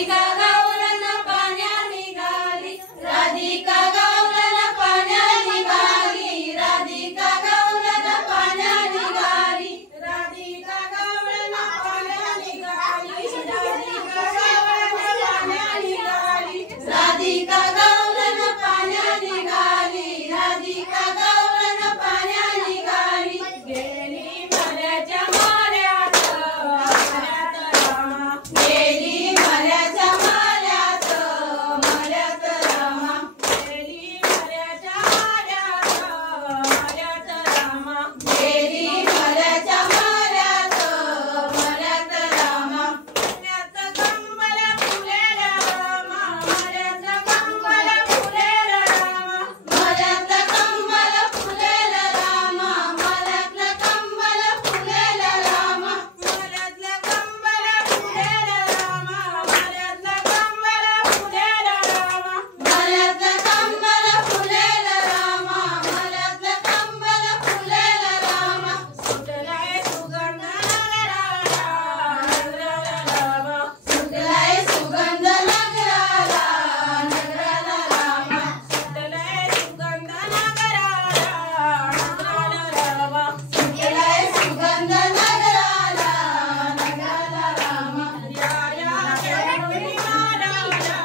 राधिका गावलन पाण्या निघाली, राधिका गावलन पाण्या निघाली, राधिका गावलन पाण्या निघाली, राधिका गावलन पाण्या निघाली, राधिका गावलन पाण्या निघाली, राधिका गावलन पाण्या निघाली, राधिका गावलन पाण्या निघाली, गेली मऱ्याच्या माऱ्यात रामा, गेली मऱ्याच्या माऱ्यात रामा, गेली मऱ्याच्या माऱ्यात रामा, गेली मऱ्याच्या माऱ्यात रामा, मऱ्यात कंबल फुलेला रामा, मऱ्यात कंबल फुलेला रामा, मऱ्यात कंबल फुलेला रामा, मऱ्यात कंबल फुलेला रामा, मऱ्यात कंबल फुलेला रामा, मऱ्यात कंबल फुलेला रामा, मऱ्यात कंबल फुलेला रामा, मऱ्यात कंबल फुलेला रामा, सुटलाय सुगंध नगराला, नगराला रामा, सुटलाय सुगंध नगराला, नगराला रामा, सुटलाय सुगंध नगराला, नगराला रामा, सुटलाय सुगंध नगराला, नगराला रामा, या जेजुरी मालाला,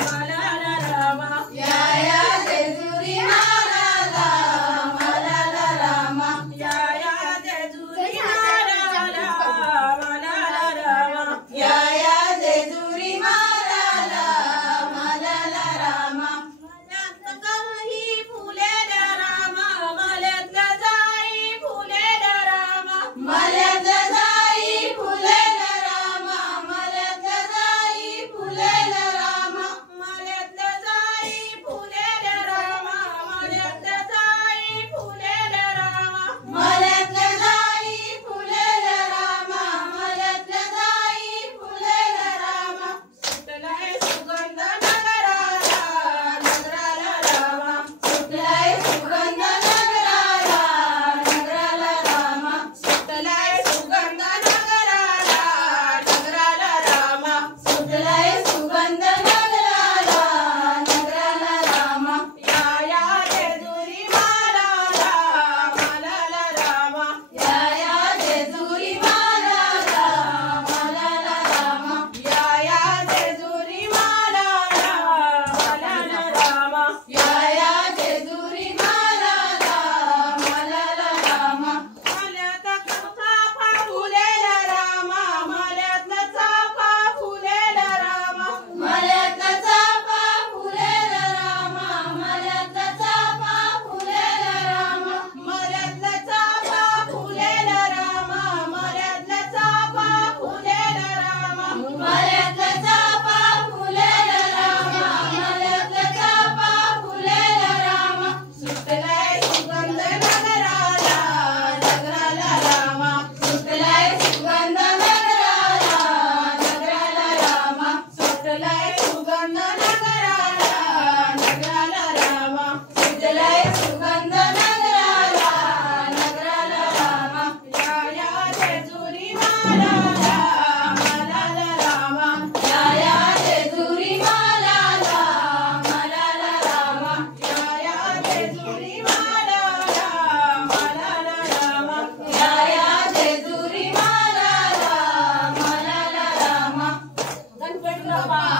मालाला रामा, या जेजुरी मालाला, मालाला रामा, या जेजुरी मालाला, मालाला रामा, या जेजुरी मालाला, मालाला रामा, मल्यात काही फुलेला रामा, मल्यात जाई फुलेला रामा, मल्यात जाई फुलेला रामा, मल्यात जाई फुलेला रामा, मल्यात जाई फुलेला रामा, मल्यात जाई फुलेला रामा, मल्यात जाई फुलेला रामा, मल्यात जाई फुलेला रामा, सुटलाय सुगंध नगराला, नगराला रामा, सुटलाय सुगंध नगराला, नगराला रामा, सुटलाय सुगंध नगराला, नगराला रामा, सुटलाय सुगंध नगराला, नगराला रामा, या जेजुरी मालाला, मालाला रामा, या जेजुरी मालाला, मालाला रामा, या जेजुरी मालाला, मालाला रामा, या जेजुरी मालाला, मालाला रामा, मल्यात चाफा फुलेला रामा, मल्यात चाफा फुलेला रामा, मल्यात चाफा फुलेला रामा, मल्यात चाफा फुलेला रामा, मल्यात चाफा फुलेला रामा, मल्यात चाफा फुलेला रामा, मल्यात चाफा फुलेला रामा, मल्यात चाफा फुलेला रामा, सुटलाय सुगंध नगराला, नगराला रामा, सुटलाय सुगंध नगराला, नगराला रामा, सुटलाय सुगंध नगराला, नगराला रामा, सुटलाय सुगंध नगराला, नगराला रामा, या जेजुरी मालाला, मालाला रामा, या जेजुरी मालाला, मालाला रामा, या जेजुरी मालाला, मालाला रामा, या जेजुरी मालाला, मालाला रामा, गणपती बाप्पा